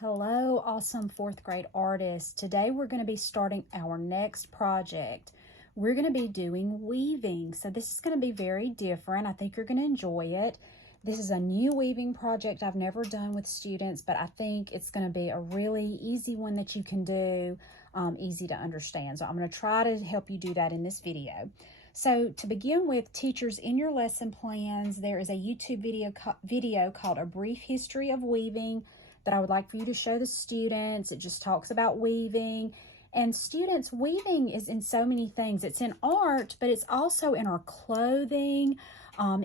Hello, awesome fourth grade artists. Today we're going to be starting our next project. We're going to be doing weaving. So this is going to be very different. I think you're going to enjoy it. This is a new weaving project I've never done with students, but I think it's going to be a really easy one that you can do, easy to understand. So I'm going to try to help you do that in this video. So to begin with, teachers, in your lesson plans, there is a YouTube video called A Brief History of Weaving that I would like for you to show the students. It just talks about weaving. And students, weaving is in so many things. It's in art, but it's also in our clothing,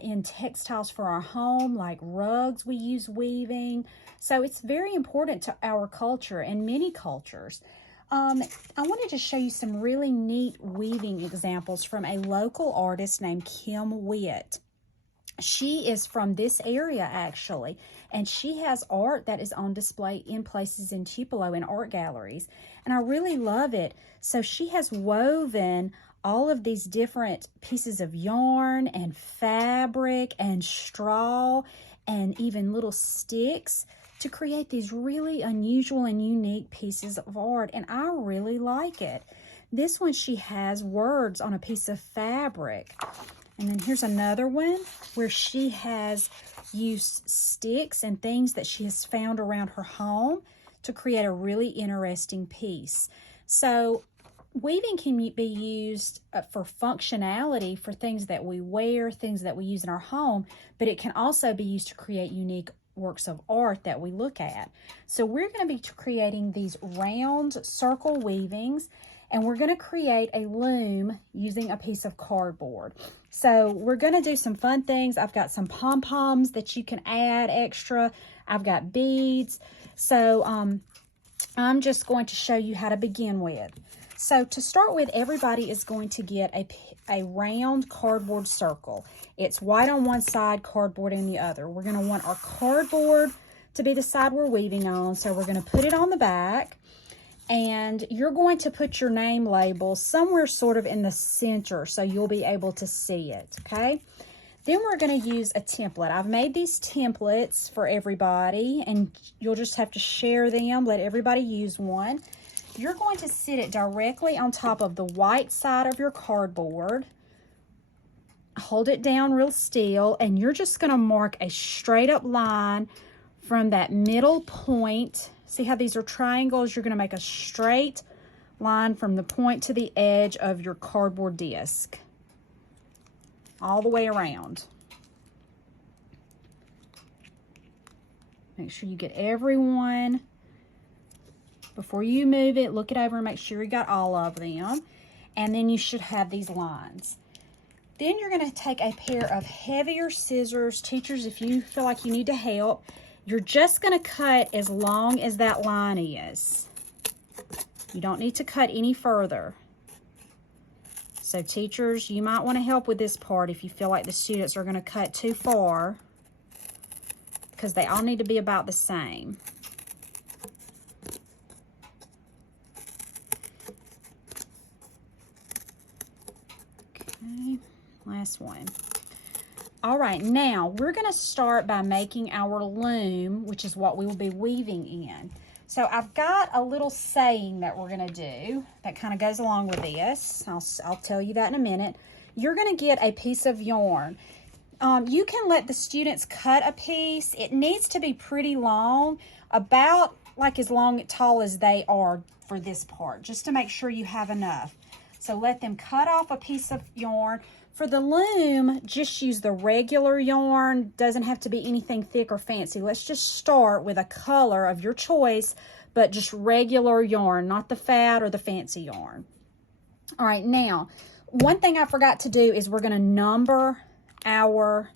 in textiles for our home, like rugs, we use weaving. So it's very important to our culture and many cultures. I wanted to show you some really neat weaving examples from a local artist named Kim Witt. She is from this area, actually, and she has art that is on display in places in Tupelo in art galleries, and I really love it. So she has woven all of these different pieces of yarn and fabric and straw and even little sticks to create these really unusual and unique pieces of art, and I really like it. This one, she has words on a piece of fabric. And then here's another one where she has used sticks and things that she has found around her home to create a really interesting piece. So weaving can be used for functionality for things that we wear, things that we use in our home, but it can also be used to create unique works of art that we look at. So we're going to be creating these round circle weavings, and we're going to create a loom using a piece of cardboard. So we're going to do some fun things. I've got some pom-poms that you can add extra. I've got beads. So I'm just going to show you how to begin with. So to start with, everybody is going to get a round cardboard circle. It's white on one side, cardboard on the other. We're going to want our cardboard to be the side we're weaving on. So we're going to put it on the back. And you're going to put your name label somewhere sort of in the center so you'll be able to see it, okay? Then we're going to use a template. I've made these templates for everybody, and you'll just have to share them, let everybody use one. You're going to sit it directly on top of the white side of your cardboard. Hold it down real still, and you're just going to mark a straight up line from that middle point. See how these are triangles? You're going to make a straight line from the point to the edge of your cardboard disc, all the way around. Make sure you get every one. Before you move it, look it over and make sure you got all of them. And then you should have these lines. Then you're going to take a pair of heavier scissors. Teachers, if you feel like you need to help, you're just going to cut as long as that line is. You don't need to cut any further. So teachers, you might want to help with this part if you feel like the students are going to cut too far, because they all need to be about the same. Okay, last one. All right, now we're going to start by making our loom, which is what we will be weaving in. So I've got a little saying that we're going to do that kind of goes along with this. I'll tell you that in a minute. You're going to get a piece of yarn. You can let the students cut a piece. It needs to be pretty long, about like as tall as they are for this part, just to make sure you have enough. So let them cut off a piece of yarn. For the loom, just use the regular yarn. Doesn't have to be anything thick or fancy. Let's just start with a color of your choice, but just regular yarn, not the fat or the fancy yarn. All right, now, one thing I forgot to do is we're going to number our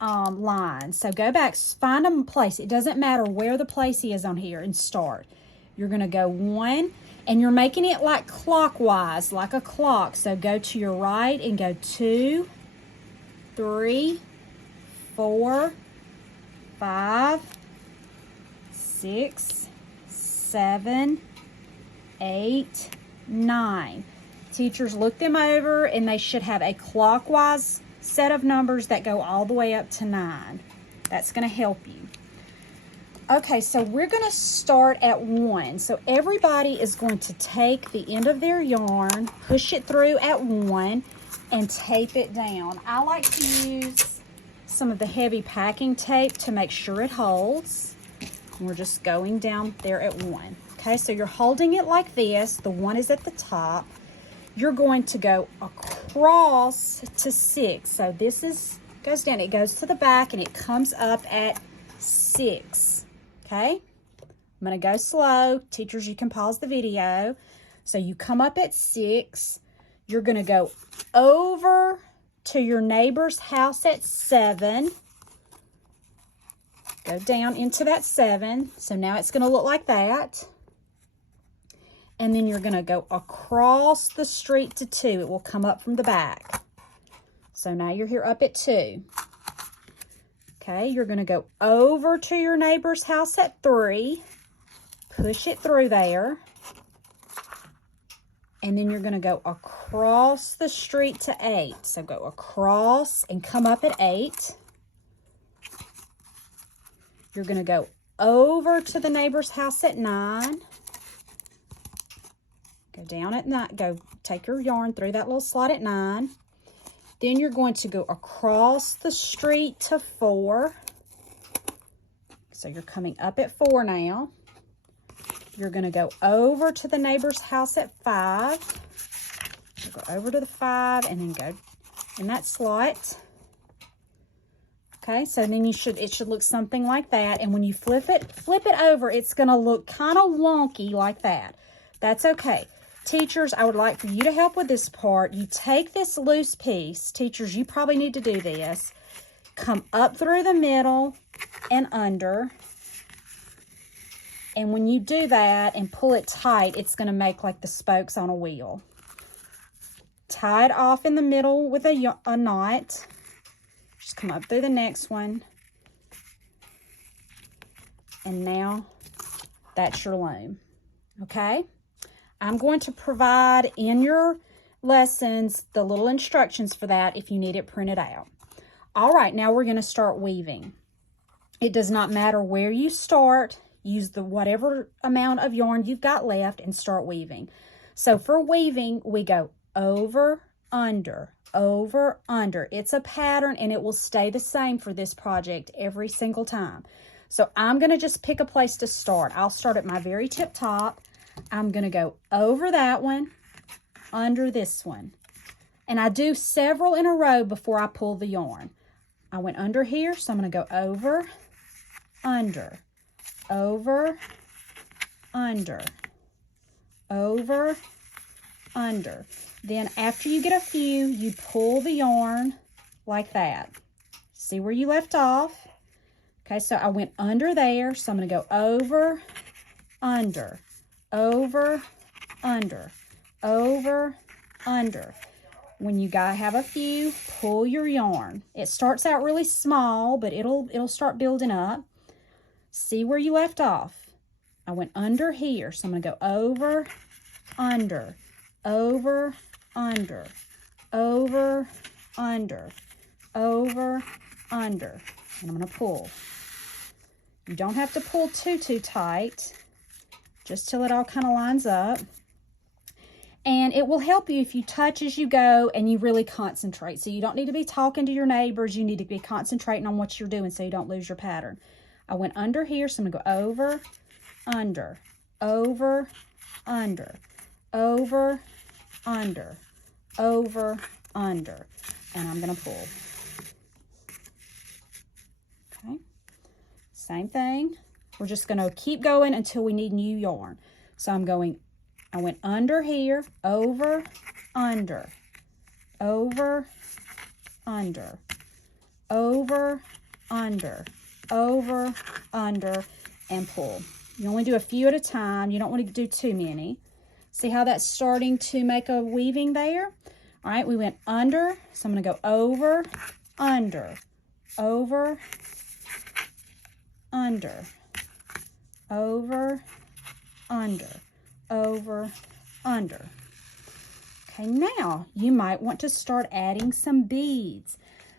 lines. So go back, find a place. It doesn't matter where the place is on here, and start. You're going to go 1, and you're making it like clockwise, like a clock. So go to your right and go 2, 3, 4, 5, 6, 7, 8, 9. Teachers, look them over, and they should have a clockwise set of numbers that go all the way up to 9. That's going to help you. Okay, so we're going to start at 1. So everybody is going to take the end of their yarn, push it through at 1, and tape it down. I like to use some of the heavy packing tape to make sure it holds. And we're just going down there at 1. Okay, so you're holding it like this. The 1 is at the top. You're going to go across to 6. So this goes down. It goes to the back and it comes up at 6. Okay, I'm going to go slow. Teachers, you can pause the video. So you come up at 6. You're going to go over to your neighbor's house at 7. Go down into that 7. So now it's going to look like that. And then you're going to go across the street to 2. It will come up from the back. So now you're here up at 2. Okay, you're going to go over to your neighbor's house at 3. Push it through there. And then you're going to go across the street to 8. So go across and come up at 8. You're going to go over to the neighbor's house at 9. Go down at 9. Go take your yarn through that little slot at 9. Then you're going to go across the street to 4. So you're coming up at 4 now. You're going to go over to the neighbor's house at 5. So go over to the 5 and then go in that slot. Okay, so then it should look something like that. And when you flip it over, it's going to look kind of wonky like that. That's okay. Teachers, I would like for you to help with this part. You take this loose piece. Teachers, you probably need to do this. Come up through the middle and under. And when you do that and pull it tight, it's going to make like the spokes on a wheel. Tie it off in the middle with a knot. Just come up through the next one. And now that's your loom. Okay? I'm going to provide in your lessons the little instructions for that if you need it printed out. All right, now we're going to start weaving. It does not matter where you start. Use whatever amount of yarn you've got left and start weaving. So for weaving, we go over, under, over, under. It's a pattern and it will stay the same for this project every single time. So I'm going to just pick a place to start. I'll start at my very tip top. I'm going to go over that one, under this one. And I do several in a row before I pull the yarn. I went under here, so I'm going to go over, under, over, under, over, under. Then after you get a few, you pull the yarn like that. See where you left off? Okay, so I went under there, so I'm going to go over, under, over, under, over, under. When you have a few, pull your yarn. It starts out really small, but it'll start building up. See where you left off. I went under here, so I'm going to go over, under, over, under, over, under, over, under. And I'm going to pull. You don't have to pull too tight, just till it all kind of lines up. And it will help you if you touch as you go and you really concentrate. So you don't need to be talking to your neighbors. You need to be concentrating on what you're doing so you don't lose your pattern. I went under here, so I'm going to go over, under, over, under, over, under, over, under. And I'm going to pull. Okay. Same thing. We're just going to keep going until we need new yarn. So I went under here, over, under, over, under, over, under, over, under, and pull. You only do a few at a time. You don't want to do too many. See how that's starting to make a weaving there? All right, we went under, so I'm going to go over, under, over, under, over, under, over, under. Okay, now you might want to start adding some beads.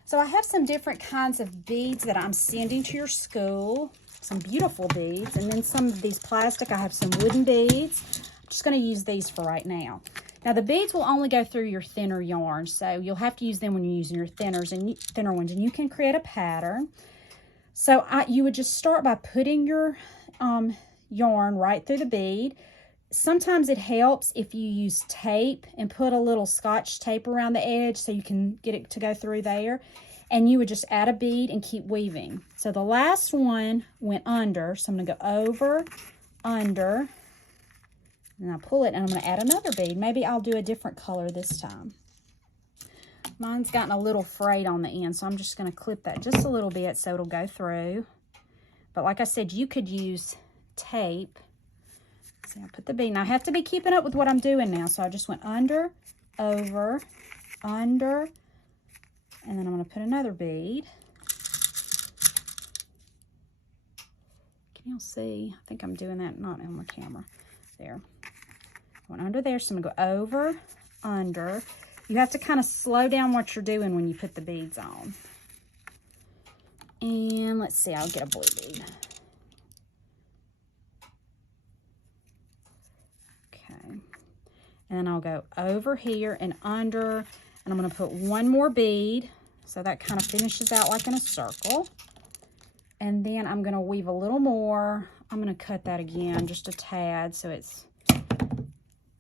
So I have some different kinds of beads that I'm sending to your school. some beautiful beads. And then some of these plastic, I have some wooden beads. I'm just going to use these for right now. Now the beads will only go through your thinner yarn, so you'll have to use them when you're using your thinner ones, and you can create a pattern. So you would just start by putting your yarn right through the bead. Sometimes it helps if you use tape and put a little Scotch tape around the edge so you can get it to go through there. And you would just add a bead and keep weaving. So the last one went under, so I'm going to go over, under, and I pull it, and I'm going to add another bead. Maybe I'll do a different color this time. Mine's gotten a little frayed on the end, so I'm just going to clip that just a little bit so it'll go through. But like I said, you could use tape. See, I put the bead. Now I have to be keeping up with what I'm doing now, so I just went under, over, under, and then I'm going to put another bead. Can y'all see? I think I'm doing that not on the camera. There. Went under there, so I'm going to go over, under. You have to kind of slow down what you're doing when you put the beads on. And let's see, I'll get a blue bead. Okay. And then I'll go over here and under, and I'm going to put one more bead. So that kind of finishes out like in a circle. And then I'm going to weave a little more. I'm going to cut that again just a tad so it's,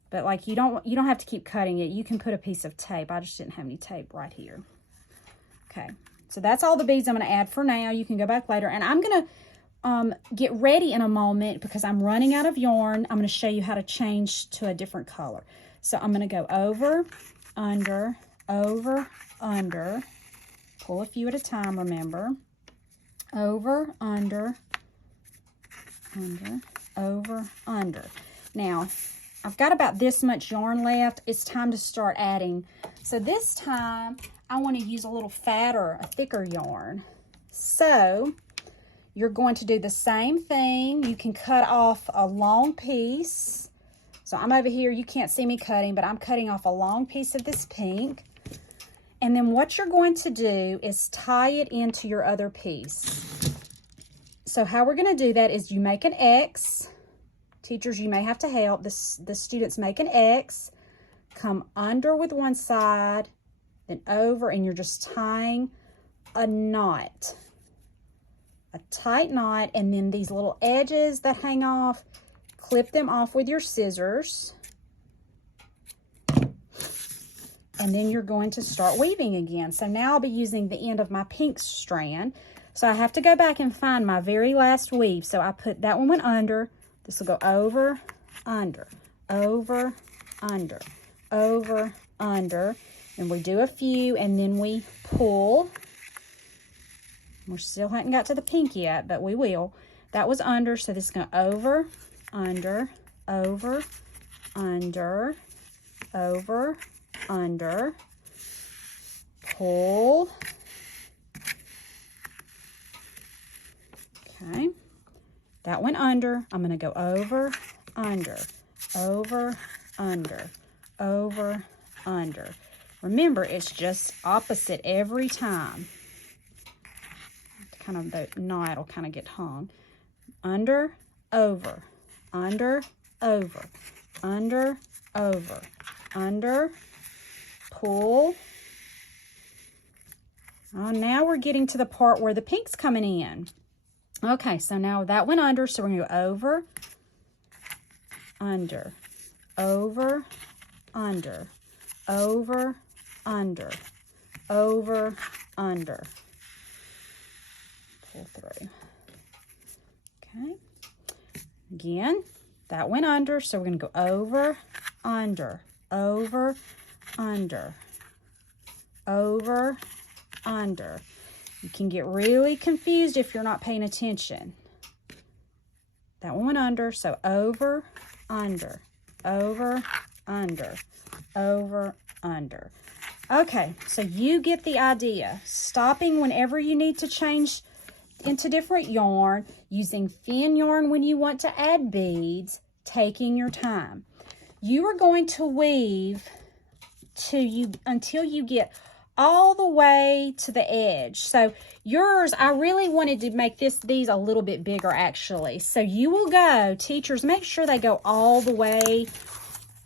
but like you don't have to keep cutting it. You can put a piece of tape. I just didn't have any tape right here. Okay, so that's all the beads I'm going to add for now. You can go back later. And I'm going to get ready in a moment because I'm running out of yarn. I'm going to show you how to change to a different color. So I'm going to go over, under, pull a few at a time, remember. Over, under, over, under. Now, I've got about this much yarn left. It's time to start adding. So this time, I want to use a little fatter, a thicker yarn. So you're going to do the same thing. You can cut off a long piece. So I'm over here. You can't see me cutting, but I'm cutting off a long piece of this pink. And then what you're going to do is tie it into your other piece. So how we're going to do that is you make an X. Teachers, you may have to help. The students make an X, come under with one side, then over, and you're just tying a knot. A tight knot, and then these little edges that hang off, clip them off with your scissors. And then you're going to start weaving again. So now I'll be using the end of my pink strand. So I have to go back and find my very last weave. So I put that one went under. This will go over, under, over, under, over, under. And we do a few, and then we pull. We still haven't got to the pink yet, but we will. That was under, so this is going over, under, over, under, over, under, pull. Okay. That went under. I'm going to go over, under, over, under, over, under. Remember, it's just opposite every time. Kind of the knot will kind of get hung. Under, over, under, over, under, over, under, pull. Oh, now we're getting to the part where the pink's coming in. Okay, so now that went under, so we're going to go over, under, over, under, over, under, over, under. Pull through. Okay. Again, that went under, so we're going to go over, under, over, under, over, under. You can get really confused if you're not paying attention. That one went under, so over, under, over, under, over, under. Okay, so you get the idea. Stopping whenever you need to change into different yarn, using thin yarn when you want to add beads, taking your time. You are going to weave until you get all the way to the edge. So yours, I really wanted to make these a little bit bigger actually. So you will go, teachers, make sure they go all the way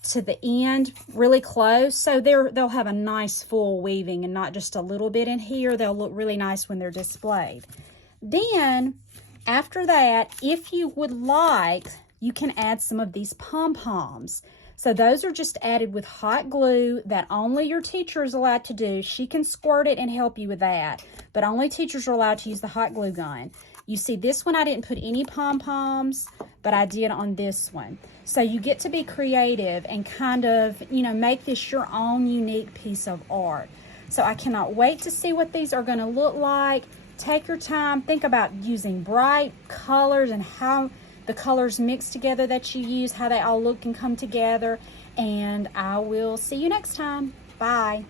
to the end, really close, so they'll have a nice full weaving and not just a little bit in here. They'll look really nice when they're displayed. Then after that, if you would like, you can add some of these pom-poms. So those are just added with hot glue that only your teacher is allowed to do. She can squirt it and help you with that, but only teachers are allowed to use the hot glue gun. You see this one, I didn't put any pom-poms, but I did on this one. So you get to be creative and kind of, you know, make this your own unique piece of art. So I cannot wait to see what these are going to look like. Take your time, think about using bright colors and how the colors mix together that you use, how they all look and come together. And I will see you next time. Bye.